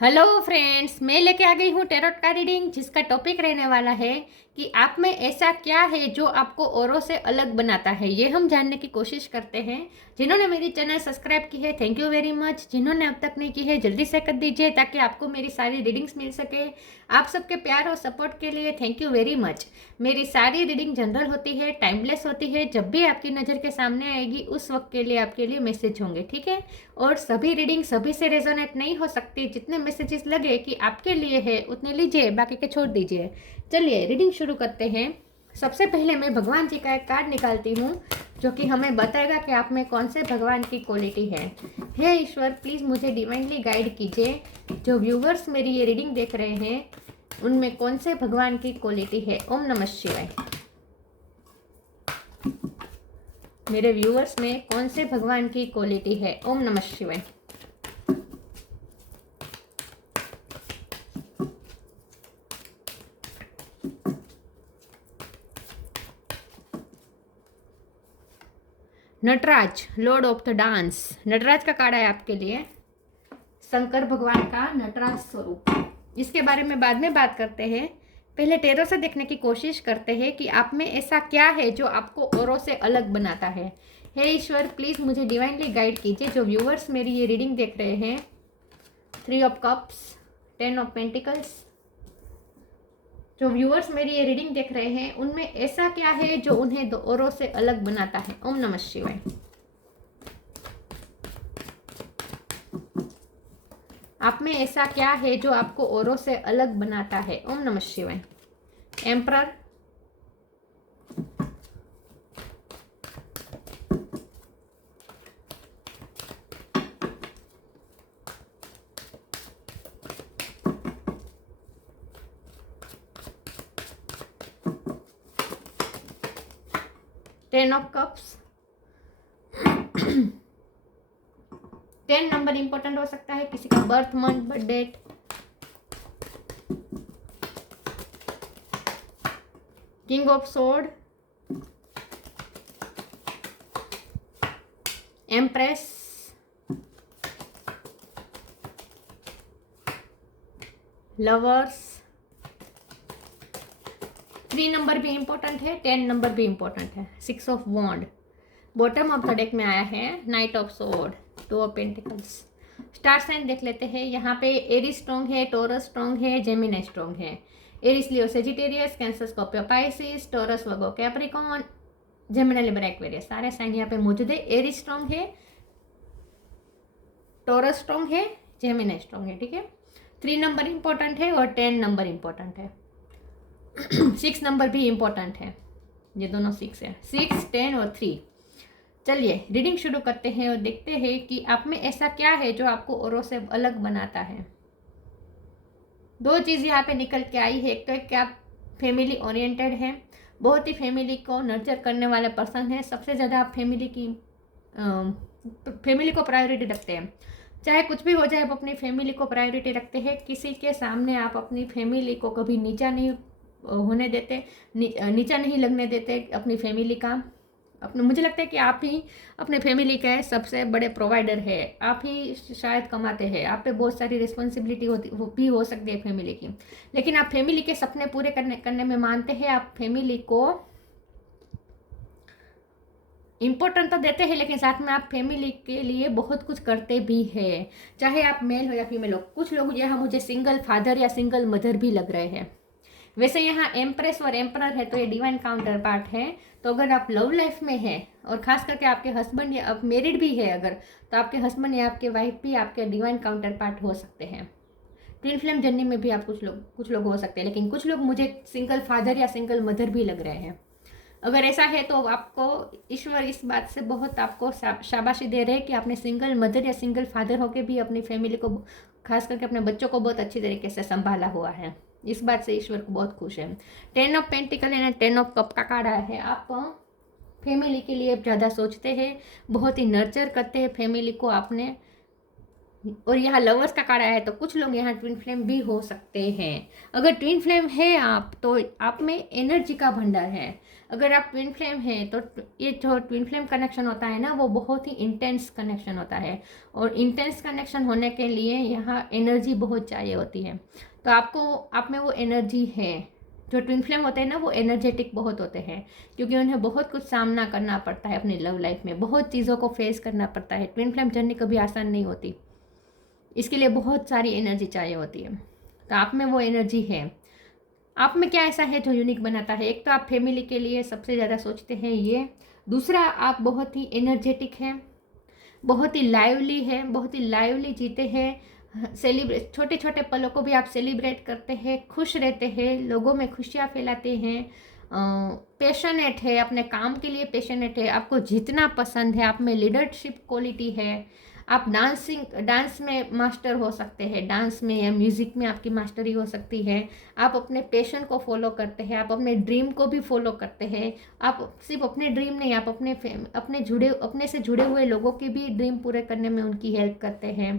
Hello friends, मैं लेके आ गई हूँ टैरोट का रीडिंग, जिसका टॉपिक रहने वाला है कि आप में ऐसा क्या है जो आपको औरों से अलग बनाता है। ये हम जानने की कोशिश करते हैं। जिन्होंने मेरी चैनल सब्सक्राइब की है, थैंक यू वेरी मच। जिन्होंने अब तक नहीं की है, जल्दी से कर दीजिए ताकि आपको मेरी सारी रीडिंग्स मिल सके। आप सबके प्यार और सपोर्ट के लिए थैंक यू वेरी मच। मेरी सारी रीडिंग जनरल होती है, टाइमलेस होती है। जब भी आपकी नज़र के सामने आएगी उस वक्त के लिए आपके लिए मैसेज होंगे, ठीक है। और सभी रीडिंग सभी से रेजोनेट नहीं हो सकती। जितने मैसेजेस लगे कि आपके लिए है उतने लीजिए, बाकी के छोड़ दीजिए। चलिए रीडिंग शुरू करते हैं। सबसे पहले मैं भगवान जी का एक कार्ड निकालती हूँ जो कि हमें बताएगा कि आप में कौन से भगवान की क्वालिटी है। हे ईश्वर, प्लीज़ मुझे डिवाइनली गाइड कीजिए। जो व्यूवर्स मेरी ये रीडिंग देख रहे हैं उनमें कौन से भगवान की क्वालिटी है। ओम नमः शिवाय। मेरे व्यूवर्स में कौन से भगवान की क्वालिटी है। ओम नमः शिवाय। Nataraja, lord of the dance. Nataraja का कार्ड है आपके लिए, शंकर भगवान का नटराज स्वरूप। इसके बारे में बाद में बात करते हैं। पहले टैरो से देखने की कोशिश करते हैं कि आप में ऐसा क्या है जो आपको औरों से अलग बनाता है। हे ईश्वर, प्लीज़ मुझे डिवाइनली गाइड कीजिए। जो व्यूवर्स मेरी ये रीडिंग देख रहे हैं, 3 ऑफ कप्स, 10 ऑफ पेंटिकल्स। जो व्यूअर्स मेरी ये रीडिंग देख रहे हैं उनमें ऐसा क्या है जो उन्हें औरों से अलग बनाता है। ओम नमः शिवाय। आप में ऐसा क्या है जो आपको औरों से अलग बनाता है। ओम नमः शिवाय। Emperor, 10 of cups. 10 number important हो सकता है, किसी का birth month, birth date. King of sword, empress, lovers. 3 number भी इंपॉर्टेंट है, 10 नंबर भी इंपॉर्टेंट है। 6 of wand. Bottom of the deck में आया है knight of sword, 2 of pentacles. Star sign देख लेते हैं। यहाँ पे एरीज स्ट्रॉन्ग है, टोरस स्ट्रॉन्ग है, जेमिनी स्ट्रॉन्ग है। Aries Leo Sagittarius, cancer Scorpio Pisces, Taurus Virgo Capricorn, Gemini Libra Aquarius. सारे साइन यहाँ पे मौजूद है। एरीज स्ट्रॉन्ग है, टोरस स्ट्रॉन्ग है, जेमिनी स्ट्रॉन्ग है, ठीक है। 3 नंबर इंपॉर्टेंट है और 10 नंबर इंपॉर्टेंट है। 6 नंबर भी इंपॉर्टेंट है। ये दोनों 6 है, 6, 10 और 3। चलिए रीडिंग शुरू करते हैं और देखते हैं कि आप में ऐसा क्या है जो आपको औरों से अलग बनाता है। 2 चीज़ यहाँ पे निकल के आई है। एक तो कि आप फैमिली ओरिएंटेड हैं, बहुत ही फैमिली को नर्चर करने वाले पर्सन हैं। सबसे ज़्यादा आप फैमिली को प्रायोरिटी रखते हैं। चाहे कुछ भी हो जाए, आप अपनी फैमिली को प्रायोरिटी रखते हैं। किसी के सामने आप अपनी फैमिली को कभी नीचा नहीं होने देते, नीचा नहीं लगने देते अपनी फैमिली का। अपने मुझे लगता है कि आप ही अपने फैमिली के सबसे बड़े प्रोवाइडर है। आप ही शायद कमाते हैं, आप पे बहुत सारी रिस्पॉन्सिबिलिटी भी हो सकती है फैमिली की, लेकिन आप फैमिली के सपने पूरे करने में मानते हैं। आप फैमिली को इम्पोर्टेंट तो देते हैं, लेकिन साथ में आप फैमिली के लिए बहुत कुछ करते भी हैं, चाहे आप मेल हो या फीमेल हो। कुछ लोग यहाँ मुझे सिंगल फादर या सिंगल मदर भी लग रहे हैं। वैसे यहाँ एम्प्रेस और एम्परर है तो ये डिवाइन काउंटर पार्ट है। तो अगर आप लव लाइफ में हैं और खास करके आपके हस्बैंड या आप मैरिड भी है अगर, तो आपके हस्बैंड या आपके वाइफ भी आपके डिवाइन काउंटर पार्ट हो सकते हैं। ट्विन फ्लेम जर्नी में भी आप कुछ लोग हो सकते हैं, लेकिन कुछ लोग मुझे सिंगल फादर या सिंगल मदर भी लग रहे हैं। अगर ऐसा है तो आपको ईश्वर इस बात से बहुत आपको शाबाशी दे रहे हैं कि आपने सिंगल मदर या सिंगल फादर होकर भी अपनी फैमिली को, खास करके अपने बच्चों को बहुत अच्छी तरीके से संभाला हुआ है। इस बात से ईश्वर को बहुत खुश है। 10 of pentacle and 10 of cup का कार्ड आया है। आप फैमिली के लिए ज़्यादा सोचते हैं, बहुत ही नर्चर करते हैं फैमिली को। आपने और यहाँ लवर्स का कार्ड आया है, तो कुछ लोग यहाँ ट्विन फ्लेम भी हो सकते हैं। अगर ट्विन फ्लेम है आप, तो आप में एनर्जी का भंडार है। अगर आप ट्विन फ्लेम हैं तो ये जो ट्विन फ्लेम कनेक्शन होता है ना, वो बहुत ही इंटेंस कनेक्शन होता है, और इंटेंस कनेक्शन होने के लिए यहाँ एनर्जी बहुत चाहिए होती है। तो आप में वो एनर्जी है। जो ट्विन फ्लेम होते हैं ना, वो एनर्जेटिक बहुत होते हैं, क्योंकि उन्हें बहुत कुछ सामना करना पड़ता है अपनी लव लाइफ में, बहुत चीज़ों को फेस करना पड़ता है। ट्विन फ्लेम जर्नी कभी आसान नहीं होती, इसके लिए बहुत सारी एनर्जी चाहिए होती है। तो आप में वो एनर्जी है। आप में क्या ऐसा है जो यूनिक बनाता है? एक तो आप फैमिली के लिए सबसे ज़्यादा सोचते हैं ये। दूसरा, आप बहुत ही एनर्जेटिक हैं, बहुत ही लाइवली है, बहुत ही लाइवली जीते हैं। सेलिब्रेट, छोटे छोटे पलों को भी आप सेलिब्रेट करते हैं, खुश रहते हैं, लोगों में खुशियाँ फैलाते हैं, पैशनेट है, अपने काम के लिए पैशनेट है, आपको जीतना पसंद है, आप में लीडरशिप क्वालिटी है। आप डांस में मास्टर हो सकते हैं, डांस में या म्यूज़िक में आपकी मास्टरी हो सकती है। आप अपने पैशन को फॉलो करते हैं, आप अपने ड्रीम को भी फॉलो करते हैं। आप सिर्फ अपने ड्रीम नहीं, आप अपने से जुड़े हुए लोगों के भी ड्रीम पूरे करने में उनकी हेल्प करते हैं।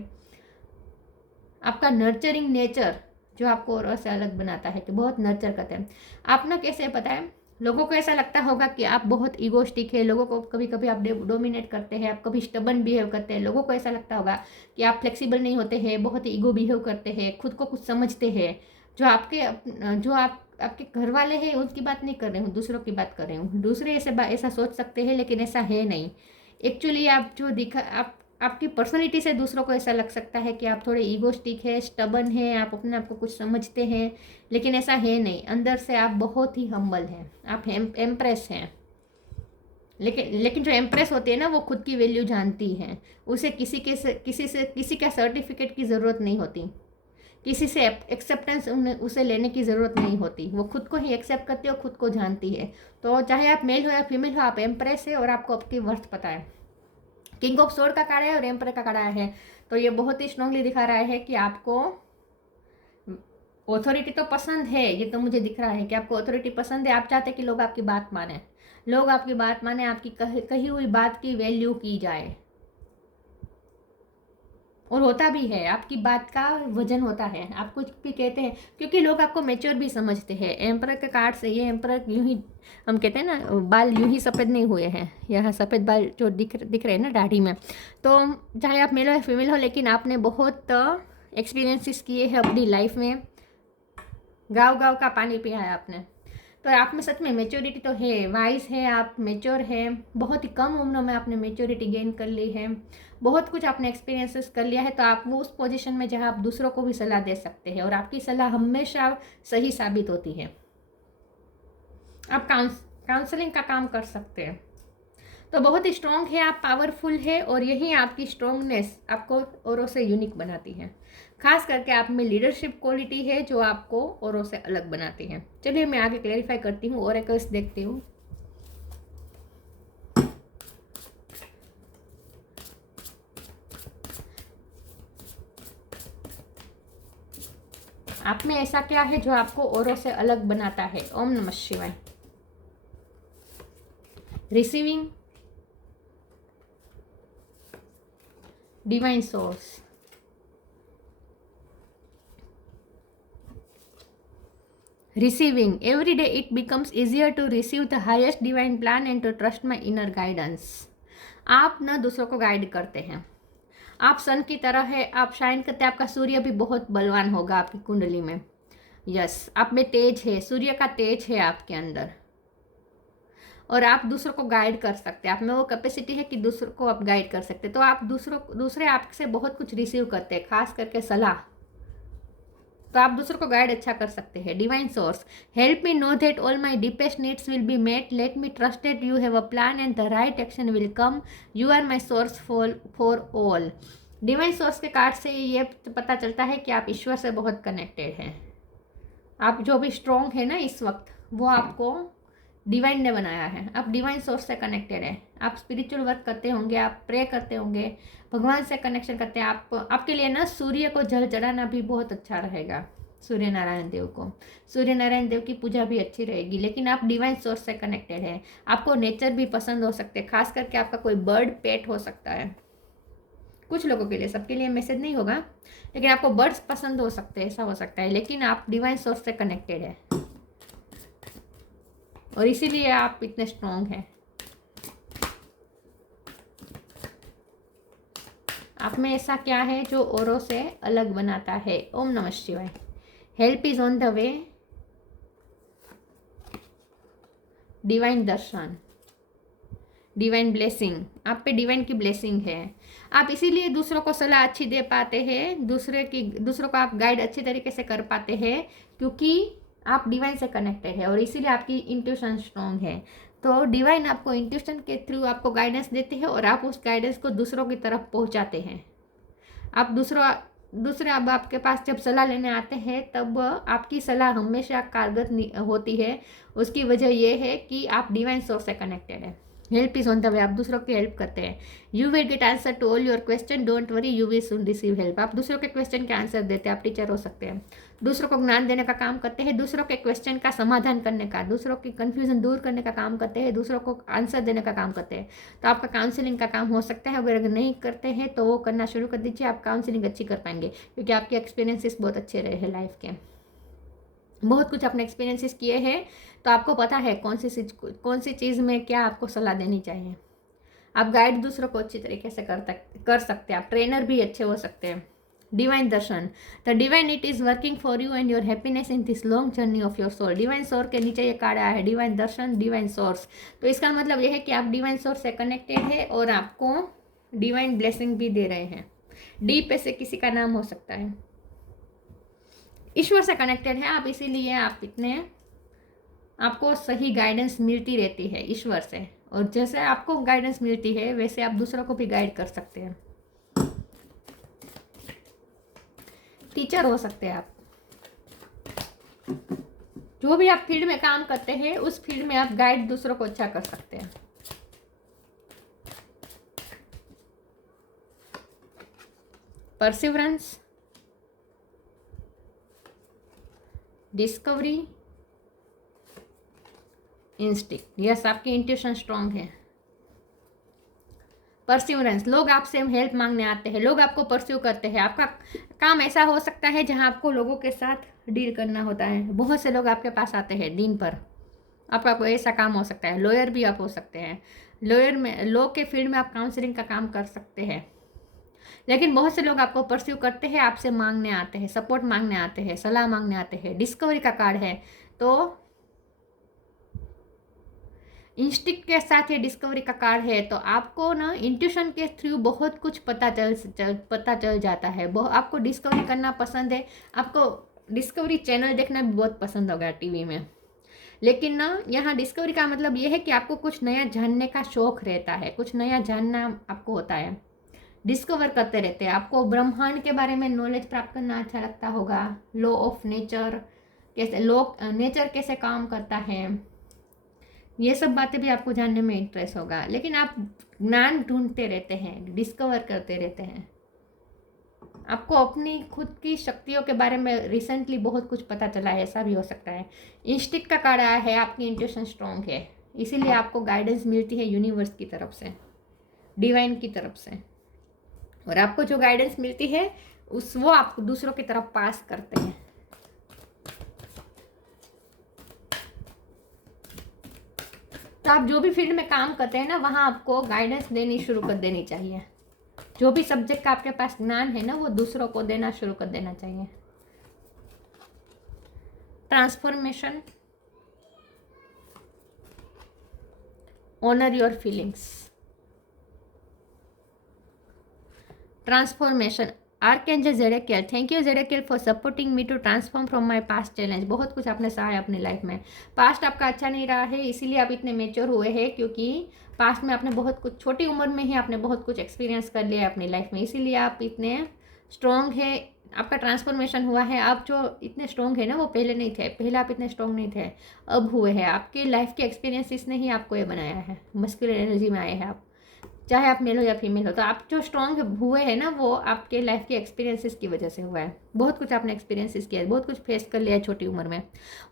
आपका नर्चरिंग नेचर जो आपको और से अलग बनाता है, कि बहुत नर्चर करते हैं आप ना। कैसे पता है, लोगों को ऐसा लगता होगा कि आप बहुत ईगोस्टिक है, लोगों को कभी कभी आप डोमिनेट करते हैं, आप कभी स्टबन बिहेव करते हैं। लोगों को ऐसा लगता होगा कि आप फ्लेक्सिबल नहीं होते हैं, बहुत ईगो बिहेव करते हैं, खुद को कुछ समझते हैं। जो आपके घर वाले हैं उनकी बात नहीं कर रहे हूँ, दूसरों की बात कर रही हूँ। दूसरे ऐसा सोच सकते हैं, लेकिन ऐसा है नहीं। एक्चुअली आप जो आपकी पर्सनैलिटी से दूसरों को ऐसा लग सकता है कि आप थोड़े ईगोस्टिक है, स्टबन है, आप अपने आप को कुछ समझते हैं, लेकिन ऐसा है नहीं। अंदर से आप बहुत ही हम्बल हैं, आप एम्प्रेस हैं। लेकिन जो एम्प्रेस होती है ना, वो खुद की वैल्यू जानती है। उसे किसी का सर्टिफिकेट की ज़रूरत नहीं होती, किसी से एक्सेप्टेंस उसे लेने की ज़रूरत नहीं होती। वो खुद को ही एक्सेप्ट करती है और खुद को जानती है। तो चाहे आप मेल हो या फीमेल हो, आप एम्प्रेस है और आपको आपकी वर्थ पता है। किंग ऑफ सोर्ड का कार्ड है और एम्पर का कार्ड आया है, तो ये बहुत ही स्ट्रांगली दिखा रहा है कि आपको ऑथोरिटी तो पसंद है। ये तो मुझे दिख रहा है कि आपको ऑथोरिटी पसंद है। आप चाहते हैं कि लोग आपकी बात माने, लोग आपकी बात माने, आपकी कही हुई बात की वैल्यू की जाए, और होता भी है। आपकी बात का वजन होता है, आप कुछ भी कहते हैं, क्योंकि लोग आपको मैच्योर भी समझते हैं। एम्पर के कार्ड से ये एम्पर यूं ही, हम कहते हैं ना, बाल यूं ही सफ़ेद नहीं हुए हैं, यहाँ सफ़ेद बाल जो दिख रहे हैं ना दाढ़ी में। तो चाहे आप मेल हो या फीमेल हो, लेकिन आपने बहुत एक्सपीरियंसेस किए हैं अपनी लाइफ में, गाँव गाँव का पानी पिया है आपने। तो आप में सच में मेच्योरिटी तो है, वाइज है, आप मेच्योर है। बहुत ही कम उम्र में आपने मेच्योरिटी गेन कर ली है, बहुत कुछ आपने एक्सपीरियंसेस कर लिया है। तो आप वो उस पोजीशन में जहाँ आप दूसरों को भी सलाह दे सकते हैं, और आपकी सलाह हमेशा सही साबित होती है। आप काउंसलिंग का काम कर सकते हैं। तो बहुत ही स्ट्रॉन्ग है, आप पावरफुल है, और यही आपकी स्ट्रॉन्गनेस आपको औरों से यूनिक बनाती है। खास करके आप में लीडरशिप क्वालिटी है जो आपको औरों से अलग बनाती है। चलिए मैं आगे क्लेरिफाई करती हूँ, ओरेकल्स देखती हूँ। आप में ऐसा क्या है जो आपको औरों से अलग बनाता है? ओम नमः शिवाय। Receiving, divine source, receiving. Every day it becomes easier to receive the highest divine plan and to trust my inner guidance. आप न दूसरों को गाइड करते हैं, आप सन की तरह है, आप शाइन करते हैं। आपका सूर्य भी बहुत बलवान होगा आपकी कुंडली में। यस, आप में तेज है, सूर्य का तेज है आपके अंदर, और आप दूसरों को गाइड कर सकते हैं। आप में वो कैपेसिटी है कि दूसरों को आप गाइड कर सकते हैं। तो आप दूसरे आपसे बहुत कुछ रिसीव करते हैं, खास करके सलाह। तो आप दूसरों को गाइड अच्छा कर सकते हैं। Divine source, help me know that all my deepest needs will be met, let me trust that you have a plan and the right action will come, you are my source for all. Divine source के card से ये पता चलता है कि आप ईश्वर से बहुत कनेक्टेड हैं। आप जो भी स्ट्रॉन्ग है ना इस वक्त, वो आपको डिवाइन ने बनाया है। आप डिवाइन सोर्स से कनेक्टेड है, आप स्पिरिचुअल वर्क करते होंगे, आप प्रे करते होंगे, भगवान से कनेक्शन करते हैं। आपके लिए ना सूर्य को जल चढ़ाना भी बहुत अच्छा रहेगा। सूर्य नारायण देव की पूजा भी अच्छी रहेगी। लेकिन आप डिवाइन सोर्स से कनेक्टेड है। आपको नेचर भी पसंद हो सकते हैं, खास करके आपका कोई बर्ड पेट हो सकता है, कुछ लोगों के लिए, सबके लिए मैसेज नहीं होगा, लेकिन आपको बर्ड्स पसंद हो सकते हैं, ऐसा हो सकता है, लेकिन आप डिवाइन सोर्स से कनेक्टेड है और इसीलिए आप इतने स्ट्रॉन्ग हैं। आप में ऐसा क्या है जो औरों से अलग बनाता है? ओम नमः शिवाय। Help is on the way, divine Darshan, divine blessing, आप पे डिवाइन की ब्लेसिंग है। आप इसीलिए दूसरों को सलाह अच्छी दे पाते हैं, दूसरों को आप गाइड अच्छी तरीके से कर पाते हैं, क्योंकि आप डिवाइन से कनेक्टेड है और इसीलिए आपकी इंट्यूशन स्ट्रॉन्ग है। तो डिवाइन आपको इंट्यूशन के थ्रू आपको गाइडेंस देते हैं और आप उस गाइडेंस को दूसरों की तरफ पहुंचाते हैं। आप दूसरे अब आपके पास जब सलाह लेने आते हैं तब आपकी सलाह हमेशा कारगर होती है। उसकी वजह यह है कि आप डिवाइन सोर्स से कनेक्टेड है। Help is on the way, आप दूसरों की हेल्प करते हैं। You will get answer to all your question, don't worry, you will soon receive help. आप दूसरों के क्वेश्चन के आंसर देते हैं, आप टीचर हो सकते हैं, दूसरों को ज्ञान देने का काम करते हैं, दूसरों के क्वेश्चन का समाधान करने का, दूसरों की कन्फ्यूजन दूर करने का काम करते हैं, दूसरों को आंसर देने का काम करते हैं। तो आपका काउंसलिंग का काम हो सकता है। अगर नहीं करते हैं तो वो करना शुरू कर दीजिए, आप काउंसलिंग अच्छी कर पाएंगे, क्योंकि आपके एक्सपीरियंसेस बहुत अच्छे रहे हैं लाइफ के, बहुत कुछ आपने एक्सपीरियंसेस किए हैं, तो आपको पता है कौन सी चीज़ में क्या आपको सलाह देनी चाहिए। आप गाइड दूसरों को अच्छी तरीके से कर सकते हैं, आप ट्रेनर भी अच्छे हो सकते हैं। Divine darshan, the divine it is working for you and your happiness in this long journey of your soul. Divine source के नीचे ये कार्ड आया है, डिवाइन दर्शन, डिवाइन सोर्स। तो इसका मतलब यह है कि आप डिवाइन सोर्स से कनेक्टेड है और आपको डिवाइन ब्लेसिंग भी दे रहे हैं। डी पे से किसी का नाम हो सकता है, ईश्वर से कनेक्टेड है आप, इसीलिए आपको सही गाइडेंस मिलती रहती है ईश्वर से, और जैसे आपको गाइडेंस मिलती है वैसे आप दूसरों को भी गाइड कर सकते हैं। टीचर हो सकते हैं आप, जो भी आप फील्ड में काम करते हैं उस फील्ड में आप गाइड दूसरों को अच्छा कर सकते हैं। Perseverance, discovery, instinct. यस, आपकी इंट्यूशन स्ट्रांग है। परस्यूरेंस, लोग आपसे हेल्प मांगने आते हैं, लोग आपको परस्यू करते हैं। आपका काम ऐसा हो सकता है जहां आपको लोगों के साथ डील करना होता है। बहुत से लोग आपके पास आते हैं दिन पर, आपका कोई ऐसा काम हो सकता है। लॉयर भी आप हो सकते हैं, लॉयर में लॉ के फील्ड में आप काउंसलिंग का काम कर सकते हैं। लेकिन बहुत से लोग आपको परस्यू करते हैं, आपसे मांगने आते हैं, सपोर्ट मांगने आते हैं, सलाह मांगने आते हैं। डिस्कवरी का कार्ड है, तो इंस्टिंक्ट के साथ ये डिस्कवरी का कार्ड है, तो आपको ना इंट्यूशन के थ्रू बहुत कुछ पता चल जाता है। आपको डिस्कवरी करना पसंद है, आपको डिस्कवरी चैनल देखना भी बहुत पसंद होगा टीवी में। लेकिन ना यहाँ डिस्कवरी का मतलब ये है कि आपको कुछ नया जानने का शौक रहता है, कुछ नया जानना आपको होता है, डिस्कवर करते रहते हैं। आपको ब्रह्मांड के बारे में नॉलेज प्राप्त करना अच्छा लगता होगा, लॉ ऑफ नेचर नेचर कैसे काम करता है, ये सब बातें भी आपको जानने में इंटरेस्ट होगा। लेकिन आप ज्ञान ढूंढते रहते हैं, डिस्कवर करते रहते हैं। आपको अपनी खुद की शक्तियों के बारे में रिसेंटली बहुत कुछ पता चला है, ऐसा भी हो सकता है। इंस्टिंक्ट का कार्ड आया है, आपकी इंट्यूशन स्ट्रांग है, इसीलिए आपको गाइडेंस मिलती है यूनिवर्स की तरफ से, डिवाइन की तरफ से। और आपको जो गाइडेंस मिलती है वो आप दूसरों की तरफ पास करते हैं। तो आप जो भी फील्ड में काम करते हैं ना, वहाँ आपको गाइडेंस देनी शुरू कर देनी चाहिए। जो भी सब्जेक्ट का आपके पास ज्ञान है ना, वो दूसरों को देना शुरू कर देना चाहिए। Transformation, honour your feelings. Transformation, archangel Zadkiel, thank you Zadkiel for supporting me to transform from my past challenge. बहुत कुछ आपने सहा है अपनी लाइफ में, पास्ट आपका अच्छा नहीं रहा है, इसीलिए आप इतने मेच्योर हुए हैं, क्योंकि पास्ट में आपने बहुत कुछ, छोटी उम्र में ही आपने बहुत कुछ एक्सपीरियंस कर लिया है अपनी लाइफ में, इसीलिए आप इतने स्ट्रॉन्ग है। आपका ट्रांसफॉर्मेशन हुआ है। आप जो इतने स्ट्रॉन्ग है ना, वो पहले नहीं थे, पहले आप इतने स्ट्रॉन्ग नहीं थे, अब हुए हैं। आपके लाइफ के एक्सपीरियंसिस ने ही आपको ये बनाया है, मस्कुलिन एनर्जी में आए हैं आप, चाहे आप मेल हो या फीमेल हो। तो आप जो स्ट्रॉन्ग हुए हैं ना, वो आपके लाइफ के एक्सपीरियंसेस की वजह से हुआ है। बहुत कुछ आपने एक्सपीरियंसेस किया है, बहुत कुछ फेस कर लिया है छोटी उम्र में।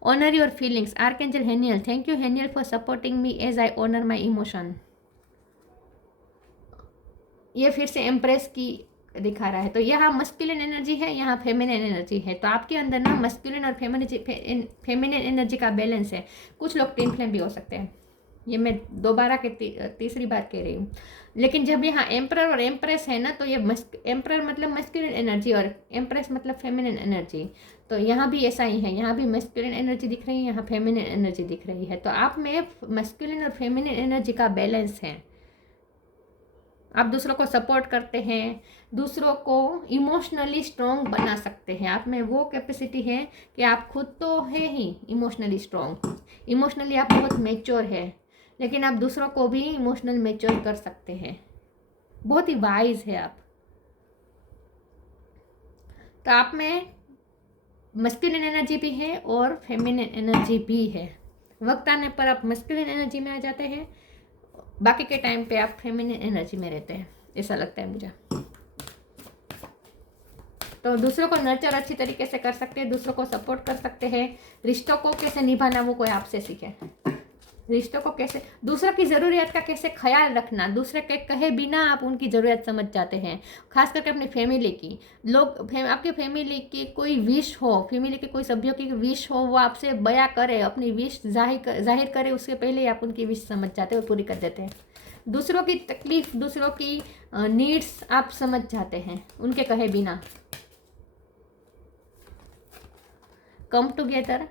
Honour your feelings, archangel Haniel, thank you Haniel for supporting me as I honour my emotion. ये फिर से एम्प्रेस की दिखा रहा है। तो यहाँ मस्कुलिन एनर्जी है, यहाँ फेमिनिन एनर्जी है। तो आपके अंदर ना मस्कुलिन और फेमिनिन एनर्जी का बैलेंस है। कुछ लोग ट्विन फ्लेम भी हो सकते हैं, ये मैं दोबारा के तीसरी बार कह रही हूँ। लेकिन जब यहाँ एम्परर और एम्प्रेस है ना, तो ये एम्परर मतलब मस्कुलिन एनर्जी और एम्प्रेस मतलब फेमिनिन एनर्जी। तो यहाँ भी ऐसा ही है, यहाँ भी मस्कुलिन एनर्जी दिख रही है, यहाँ फेमिनिन एनर्जी दिख रही है। तो आप में मस्कुलिन और फेमिनिन एनर्जी का बैलेंस है। आप दूसरों को सपोर्ट करते हैं, दूसरों को इमोशनली स्ट्रॉन्ग बना सकते हैं। आप में वो कैपेसिटी है कि आप खुद तो है ही इमोशनली स्ट्रॉन्ग, इमोशनली आप बहुत मेच्योर है, लेकिन आप दूसरों को भी इमोशनल मेच्योर कर सकते हैं। बहुत ही वाइज है आप। तो आप में मस्कुलिन एनर्जी भी है और फेमिनिन एनर्जी भी है। वक्त आने पर आप मस्कुलिन एनर्जी में आ जाते हैं, बाकी के टाइम पे आप फेमिनिन एनर्जी में रहते हैं, ऐसा लगता है मुझे। तो दूसरों को नर्चर अच्छी तरीके से कर सकते हैं, दूसरों को सपोर्ट कर सकते हैं। रिश्तों को कैसे निभाना वो कोई आपसे सीखे। रिश्तों को कैसे, दूसरों की ज़रूरियत का कैसे ख्याल रखना, दूसरे के कहे बिना आप उनकी ज़रूरत समझ जाते हैं। खास करके अपनी फैमिली की, आपके फैमिली की कोई विश हो, फैमिली के कोई सभ्यों की विश हो, वो आपसे बयां करे, अपनी विश जाहिर करे, उससे पहले ही आप उनकी विश समझ जाते हैं और पूरी कर देते हैं। दूसरों की तकलीफ, दूसरों की नीड्स आप समझ जाते हैं उनके कहे बिना। कम टुगेदर,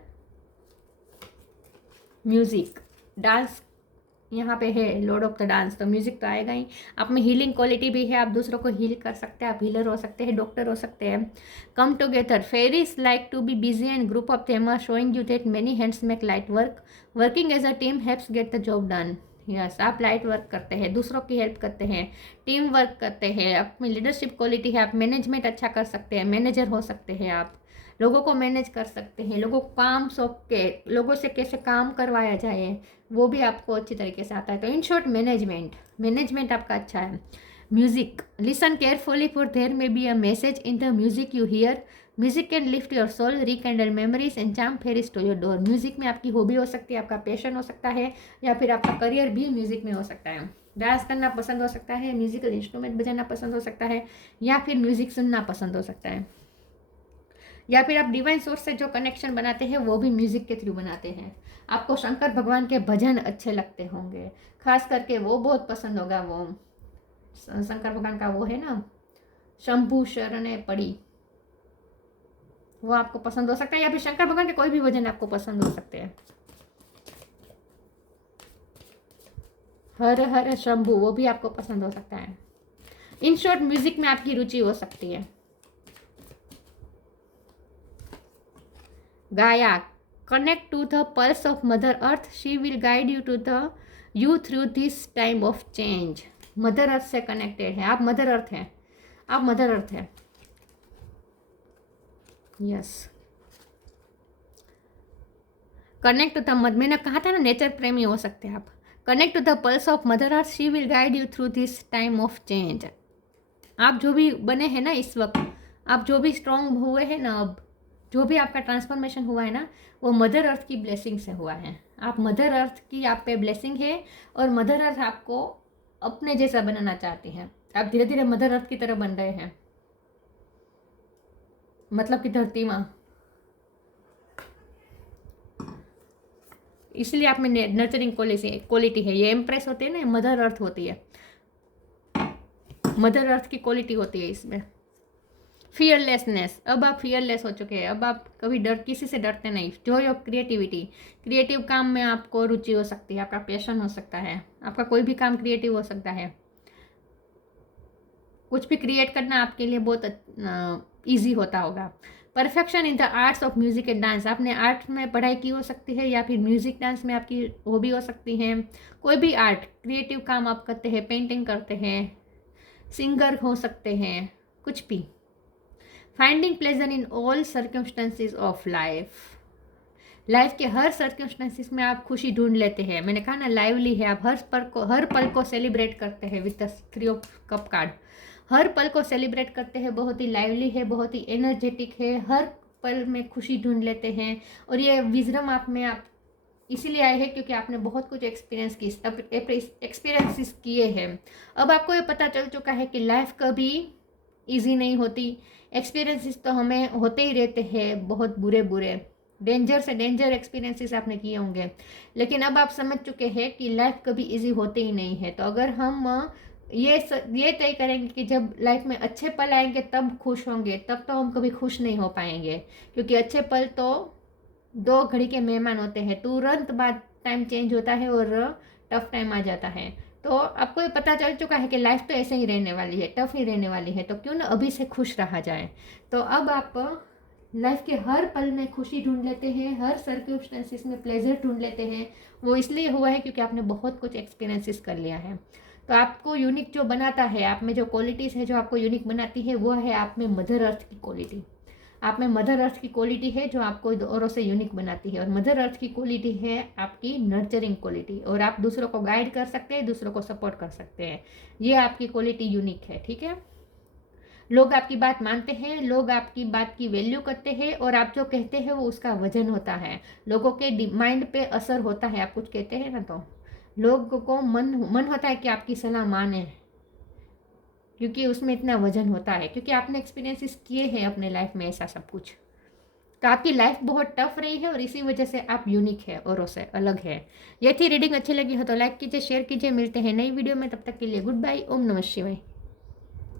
म्यूजिक, डांस यहाँ पे है, लॉर्ड ऑफ द डांस, तो म्यूजिक तो आएगा ही। आप में हीलिंग क्वालिटी भी है, आप दूसरों को हील कर सकते हैं, आप हीलर हो सकते हैं, डॉक्टर हो सकते हैं। Come together, fairies like to be busy and group of them are showing you that many hands make light work, working as a team helps get the job done. Yes, आप light work करते हैं, दूसरों की help करते हैं, team work करते हैं, आप में लीडरशिप क्वालिटी है, आप मैनेजमेंट अच्छा कर सकते हैं, मैनेजर हो सकते हैं, आप लोगों को मैनेज कर सकते हैं, लोगों को काम सौंप के लोगों से कैसे काम करवाया जाए वो भी आपको अच्छी तरीके से आता है। तो इन शॉर्ट मैनेजमेंट आपका अच्छा है। Music, listen carefully for there may be a message in the music you hear, music can lift your soul, rekindle memories and charm fairies to your door. Music में आपकी hobby हो सकती है, आपका passion हो सकता है, या फिर आपका करियर भी म्यूजिक में हो सकता है। डांस करना पसंद हो सकता है, म्यूजिकल इंस्ट्रूमेंट बजाना पसंद हो सकता है, या फिर म्यूजिक सुनना पसंद हो सकता है, या फिर आप डिवाइन सोर्स से जो कनेक्शन बनाते हैं वो भी म्यूजिक के थ्रू बनाते हैं। आपको शंकर भगवान के भजन अच्छे लगते होंगे, खास करके वो बहुत पसंद होगा। वो शंकर भगवान का वो है ना, शंभु शरणे पड़ी, वो आपको पसंद हो सकता है, या फिर शंकर भगवान के कोई भी भजन आपको पसंद हो सकते हैं। हर हर शंभु, वो भी आपको पसंद हो सकता है। इन शॉर्ट, म्यूजिक में आपकी रुचि हो सकती है। Gaia, connect to the pulse of mother earth, she will guide you through this time of change. Mother earth से कनेक्टेड है, आप मदर अर्थ हैं, आप मदर अर्थ हैं। यस, कनेक्ट टू द मैंने कहा था ना, नेचर प्रेमी हो सकते हैं आप। Connect to the pulse of mother earth, she will guide you through this time of change. आप जो भी बने हैं ना इस वक्त, आप जो भी स्ट्रॉन्ग हुए हैं ना, अब जो भी आपका ट्रांसफॉर्मेशन हुआ है ना, वो मदर अर्थ की ब्लेसिंग से हुआ है। आप मदर अर्थ की आप पे ब्लेसिंग है, और मदर अर्थ आपको अपने जैसा बनाना चाहती हैं। आप धीरे धीरे मदर अर्थ की तरह बन रहे हैं, मतलब कि धरती माँ। इसलिए आप में नर्चरिंग क्वालिटी है। ये एम्प्रेस होती है ना, मदर अर्थ होती है, मदर अर्थ की क्वालिटी होती है इसमें। फियरलेसनेस, अब आप फियरलेस हो चुके हैं, अब आप कभी किसी से डरते नहीं। जॉय ऑफ क्रिएटिविटी, क्रिएटिव काम में आपको रुचि हो सकती है, आपका पैशन हो सकता है, आपका कोई भी काम क्रिएटिव हो सकता है। कुछ भी क्रिएट करना आपके लिए बहुत ईजी होता होगा। Perfection in the arts of music and dance, आपने आर्ट में पढ़ाई की हो सकती है, या फिर म्यूजिक डांस में आपकी हॉबी हो सकती है। कोई भी आर्ट, क्रिएटिव काम आप करते हैं, पेंटिंग करते हैं, सिंगर हो सकते हैं, कुछ भी। Finding pleasure in all circumstances of life के हर सर्कमस्टेंसेस में आप खुशी ढूंढ लेते हैं। मैंने कहा ना, लाइवली है, आप हर पल को सेलिब्रेट करते हैं with the 3 of cup card. हर पल को सेलिब्रेट करते हैं, बहुत ही लाइवली है, बहुत ही एनर्जेटिक है, हर पल में खुशी ढूंढ लेते हैं। और ये विजडम आप में आप इसीलिए आए हैं क्योंकि आपने बहुत कुछ एक्सपीरियंसेस किए हैं। अब आपको ये पता चल चुका है कि लाइफ कभी ईजी नहीं होती। एक्सपीरियंसेस तो हमें होते ही रहते हैं, बहुत बुरे बुरे, डेंजर से डेंजर एक्सपीरियंसेस आपने किए होंगे, लेकिन अब आप समझ चुके हैं कि लाइफ कभी इजी होते ही नहीं है। तो अगर हम ये तय करेंगे कि जब लाइफ में अच्छे पल आएंगे तब खुश होंगे, तब तो हम कभी खुश नहीं हो पाएंगे, क्योंकि अच्छे पल तो 2 घड़ी के मेहमान होते हैं, तुरंत बाद टाइम चेंज होता है और टफ टाइम आ जाता है। तो आपको ये पता चल चुका है कि लाइफ तो ऐसे ही रहने वाली है, टफ ही रहने वाली है, तो क्यों ना अभी से खुश रहा जाए। तो अब आप लाइफ के हर पल में खुशी ढूंढ लेते हैं, हर सर्कमस्टेंसेस में प्लेजर ढूंढ लेते हैं। वो इसलिए हुआ है क्योंकि आपने बहुत कुछ एक्सपीरियंसेस कर लिया है। तो आपको यूनिक जो बनाता है, आप में जो क्वालिटीज़ है जो आपको यूनिक बनाती है, वो है आप में मदर अर्थ की क्वालिटी। आप में मदर अर्थ की क्वालिटी है जो आपको औरों से यूनिक बनाती है, और मदर अर्थ की क्वालिटी है आपकी नर्चरिंग क्वालिटी, और आप दूसरों को गाइड कर सकते हैं, दूसरों को सपोर्ट कर सकते हैं। ये आपकी क्वालिटी यूनिक है, ठीक है। लोग आपकी बात मानते हैं, लोग आपकी बात की वैल्यू करते हैं, और आप जो कहते हैं वो उसका वजन होता है, लोगों के माइंड पे असर होता है। आप कुछ कहते हैं ना तो लोगों को मन होता है कि आपकी सलाह माने, क्योंकि उसमें इतना वजन होता है, क्योंकि आपने एक्सपीरियंसेस किए हैं अपने लाइफ में ऐसा सब कुछ। तो आपकी लाइफ बहुत टफ रही है और इसी वजह से आप यूनिक है, औरों से अलग है। ये थी रीडिंग, अच्छी लगी हो तो लाइक कीजिए, शेयर कीजिए। मिलते हैं नई वीडियो में, तब तक के लिए गुड बाय। ओम नमः शिवाय।